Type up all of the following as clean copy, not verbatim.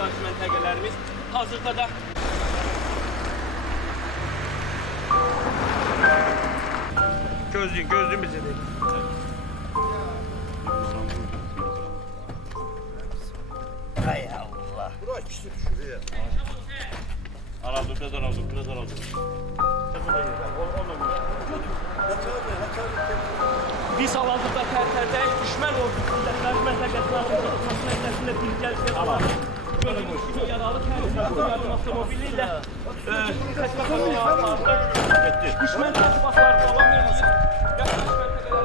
yaşayış məntəqələrimiz hazırda da Gözlüğün bize değil. Hay Allah. Bırak küçük şuraya. Araldım, biraz araldım, biraz araldım. biz hal-hazırda Tərtərdəyik. Düşmən ordusunda Xarj məntəqəsinin tutması məqsədində bir gəlişə var. Gördüyünüz kimi yaralı təhlükəsiz yardım avtomobili ilə düşmən təslifatları davam edir. Yaşayış məntəqələrimiz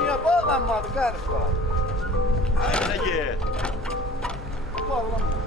Niye bağlanmadı kardeş var? Haydi git. Bağlanmadı.